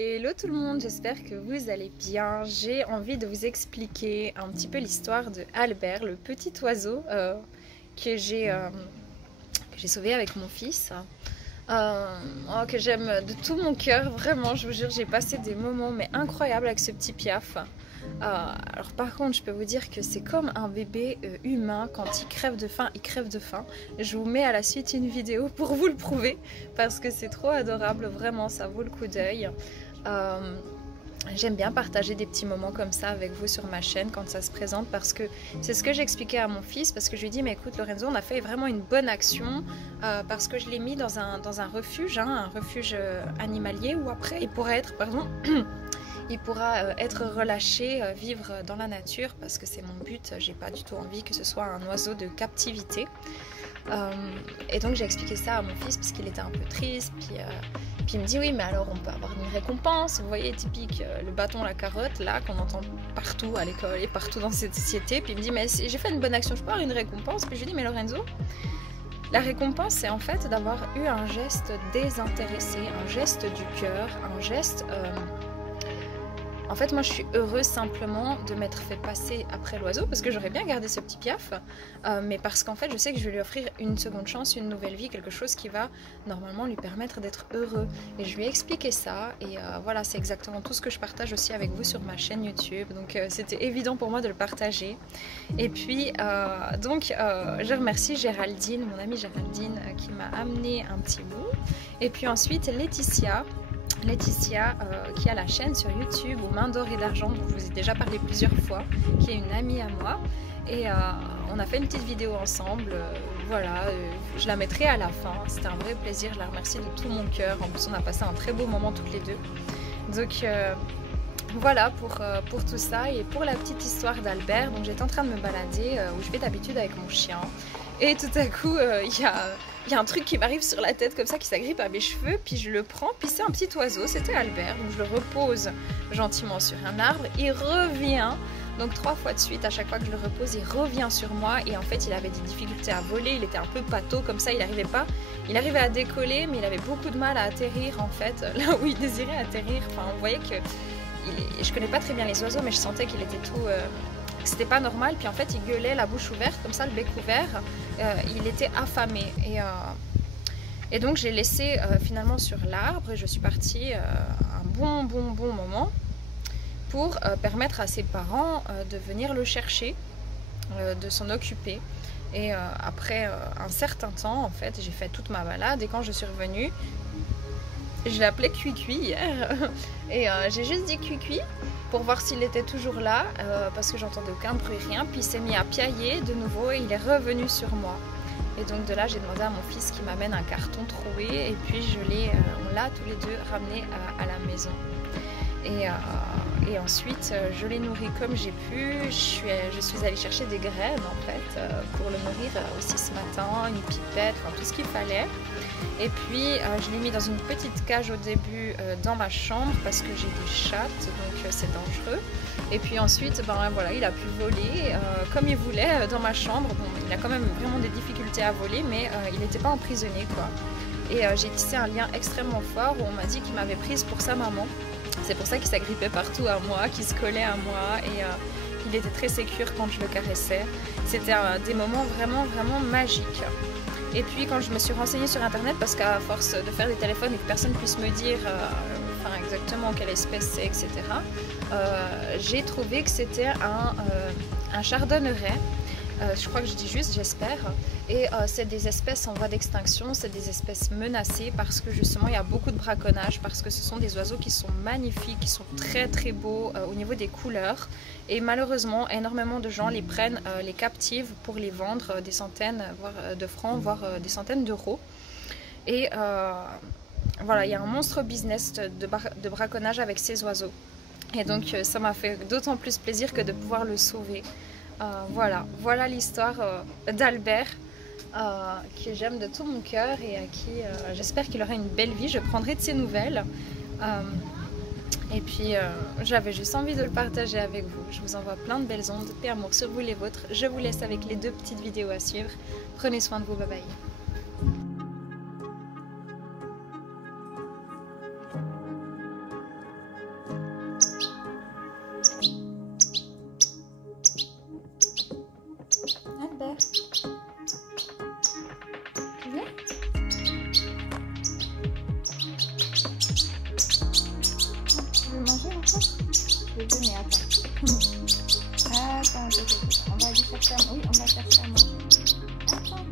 Hello tout le monde, j'espère que vous allez bien. J'ai envie de vous expliquer un petit peu l'histoire de Albert, le petit oiseau que j'ai sauvé avec mon fils. Que j'aime de tout mon cœur, vraiment, je vous jure, j'ai passé des moments mais incroyables avec ce petit piaf. Alors par contre, je peux vous dire que c'est comme un bébé humain, quand il crève de faim, il crève de faim. Je vous mets à la suite une vidéo pour vous le prouver, parce que c'est trop adorable, vraiment, ça vaut le coup d'œil. J'aime bien partager des petits moments comme ça avec vous sur ma chaîne quand ça se présente, parce que c'est ce que j'expliquais à mon fils, parce que je lui ai dit mais écoute Lorenzo, on a fait vraiment une bonne action parce que je l'ai mis dans un refuge, un refuge animalier où après il pourra être, il pourra être relâché, vivre dans la nature, parce que c'est mon but, j'ai pas du tout envie que ce soit un oiseau de captivité. Et donc j'ai expliqué ça à mon fils parce qu'il était un peu triste, puis il me dit oui mais alors on peut avoir une récompense, vous voyez, typique le bâton, la carotte là qu'on entend partout à l'école et partout dans cette société. Puis il me dit mais j'ai fait une bonne action, je peux avoir une récompense? Puis je lui dis mais Lorenzo, la récompense c'est en fait d'avoir eu un geste désintéressé, un geste du cœur, un geste... En fait, moi, je suis heureuse simplement de m'être fait passer après l'oiseau, parce que j'aurais bien gardé ce petit piaf, mais parce qu'en fait, je sais que je vais lui offrir une seconde chance, une nouvelle vie, quelque chose qui va normalement lui permettre d'être heureux. Et je lui ai expliqué ça, et voilà, c'est exactement tout ce que je partage aussi avec vous sur ma chaîne YouTube, donc c'était évident pour moi de le partager. Et puis, je remercie Géraldine, mon amie Géraldine, qui m'a amené un petit bout. Et puis ensuite, Laetitia, qui a la chaîne sur YouTube aux mains d'or et d'argent, dont je vous ai déjà parlé plusieurs fois, qui est une amie à moi, et on a fait une petite vidéo ensemble. Je la mettrai à la fin, c'était un vrai plaisir, je la remercie de tout mon cœur. En plus on a passé un très beau moment toutes les deux, donc voilà pour tout ça. Et pour la petite histoire d'Albert, donc j'étais en train de me balader où je vais d'habitude avec mon chien, et tout à coup il y a un truc qui m'arrive sur la tête comme ça, qui s'agrippe à mes cheveux, puis je le prends, puis c'est un petit oiseau, c'était Albert, donc je le repose gentiment sur un arbre, il revient, donc 3 fois de suite, à chaque fois que je le repose, il revient sur moi, et en fait il avait des difficultés à voler, il était un peu pâteau comme ça, il arrivait à décoller, mais il avait beaucoup de mal à atterrir en fait, là où il désirait atterrir. Enfin, on voyait que, je connais pas très bien les oiseaux, mais je sentais qu'il était tout... c'était pas normal, puis en fait il gueulait la bouche ouverte comme ça, le bec ouvert, il était affamé, et donc j'ai laissé finalement sur l'arbre, et je suis partie un bon moment pour permettre à ses parents de venir le chercher, de s'en occuper. Et après un certain temps, en fait, j'ai fait toute ma balade, et quand je suis revenue, je l'ai appelé Cuicui hier, et j'ai juste dit Cuicui pour voir s'il était toujours là, parce que j'entendais aucun bruit, rien. Puis il s'est mis à piailler de nouveau, et il est revenu sur moi. Et donc de là, j'ai demandé à mon fils qui m'amène un carton troué, et puis on l'a tous les deux ramené à la maison. Et ensuite, je l'ai nourri comme j'ai pu. Je suis allée chercher des graines en fait pour le nourrir aussi ce matin, une pipette, enfin tout ce qu'il fallait. Et puis je l'ai mis dans une petite cage au début dans ma chambre, parce que j'ai des chattes, donc c'est dangereux. Et puis ensuite, voilà, il a pu voler comme il voulait dans ma chambre. Bon, il a quand même vraiment des difficultés à voler, mais il n'était pas emprisonné quoi. Et j'ai tissé un lien extrêmement fort, où on m'a dit qu'il m'avait prise pour sa maman. C'est pour ça qu'il s'agrippait partout à moi, qu'il se collait à moi, et il était très sécure quand je le caressais. C'était des moments vraiment magiques. Et puis quand je me suis renseignée sur internet, parce qu'à force de faire des téléphones et que personne puisse me dire exactement quelle espèce c'est, etc., j'ai trouvé que c'était un chardonneret. Je crois que je dis juste, j'espère. Et c'est des espèces en voie d'extinction, c'est des espèces menacées, parce que justement il y a beaucoup de braconnage, parce que ce sont des oiseaux qui sont magnifiques, qui sont très beaux au niveau des couleurs. Et malheureusement, énormément de gens les prennent, les captivent pour les vendre des centaines de francs, voire des centaines d'euros. Et voilà, il y a un monstre business de braconnage avec ces oiseaux. Et donc ça m'a fait d'autant plus plaisir que de pouvoir le sauver. Voilà l'histoire d'Albert, que j'aime de tout mon cœur, et à qui j'espère qu'il aura une belle vie. Je prendrai de ses nouvelles. Et puis j'avais juste envie de le partager avec vous. Je vous envoie plein de belles ondes, paix, amour sur vous les vôtres. Je vous laisse avec les 2 petites vidéos à suivre. Prenez soin de vous, bye bye. les donner, attends. Attends. On va lui faire ça. Oui, on va faire ça à manger. Attends.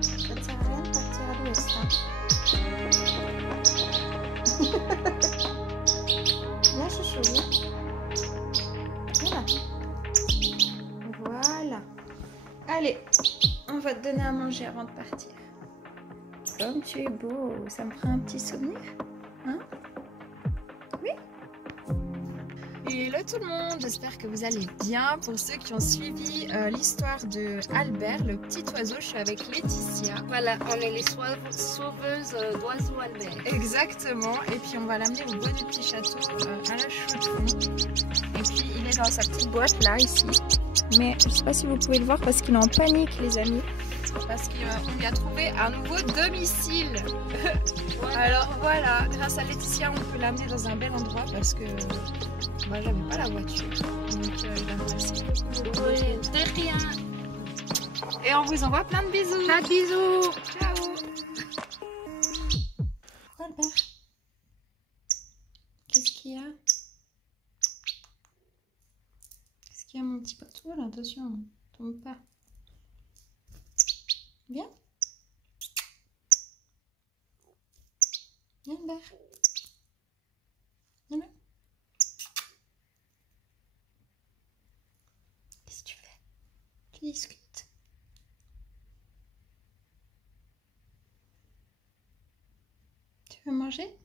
Ça ne sert à rien de partir à l'ouest, hein. Viens, chouchou, viens. Voilà. Allez, on va te donner à manger avant de partir. Comme tu es beau, ça me fera un petit souvenir, hein? Oui. Hello tout le monde, j'espère que vous allez bien. Pour ceux qui ont suivi l'histoire de Albert, le petit oiseau, je suis avec Laetitia. Voilà, on est les sauveuses d'oiseaux Albert. Exactement, et puis on va l'amener au bois du petit château à la Chaux-de-Fonds. Et puis il est dans sa petite boîte là, ici. Mais je sais pas si vous pouvez le voir parce qu'il est en panique, les amis. Parce qu'on lui a trouvé un nouveau domicile. Voilà. Alors voilà, grâce à Laetitia, on peut l'amener dans un bel endroit parce que moi j'avais pas la voiture. Donc il a merci beaucoup. Oui, de rien. Et on vous envoie plein de bisous. Plein de bisous. Ciao. Albert, qu'est-ce qu'il y a? Qu'est-ce qu'il y a mon petit pote? Voilà, attention, tombe pas. Viens. Viens, Albert. Viens là. Qu'est-ce que tu fais? Tu discutes? Tu veux manger?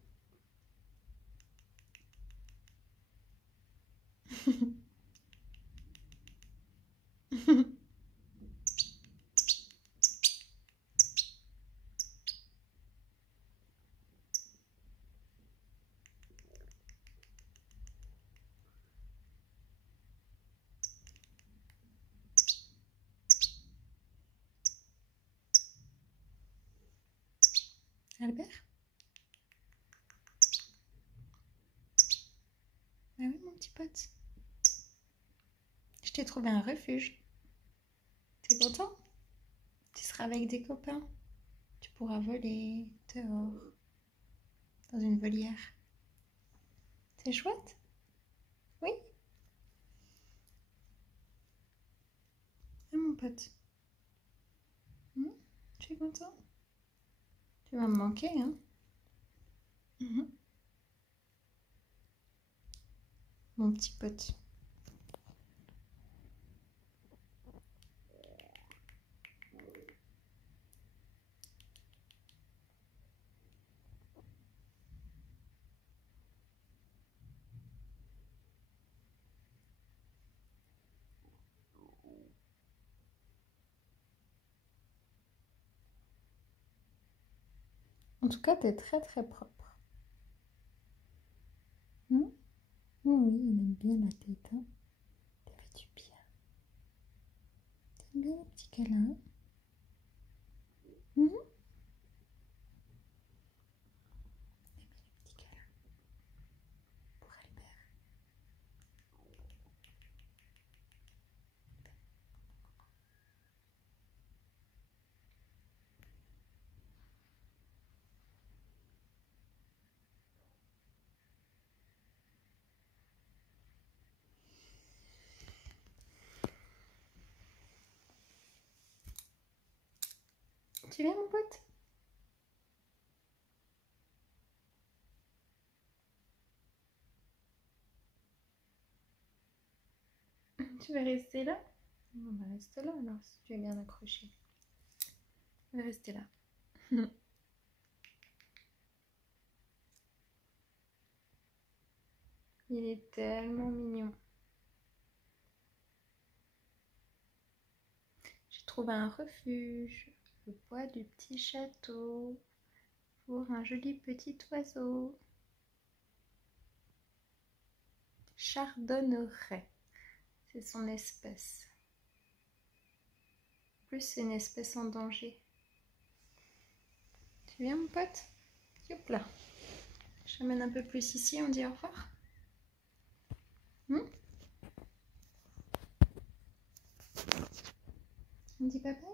Albert? Ah oui, mon petit pote. Je t'ai trouvé un refuge. T'es content? Tu seras avec des copains. Tu pourras voler dehors, dans une volière. C'est chouette? Oui? Ah, mon pote. Tu es content? Tu vas me manquer, hein? Mon petit pote. En tout cas, t'es très très propre. Oui, il aime bien la tête. Hein. T'as fait du bien. T'aimes bien les petits câlins? T'aimes bien les petits câlins pour Albert? Tu viens, mon pote? Tu vas rester là? On va rester là alors, si tu es bien accroché. On va rester là. Il est tellement mignon. J'ai trouvé un refuge, le bois du petit château, pour un joli petit oiseau. Chardonneret, c'est son espèce. En plus, c'est une espèce en danger. Tu viens, mon pote? Hop là. Je t'amène un peu plus ici, on dit au revoir. On dit bye bye.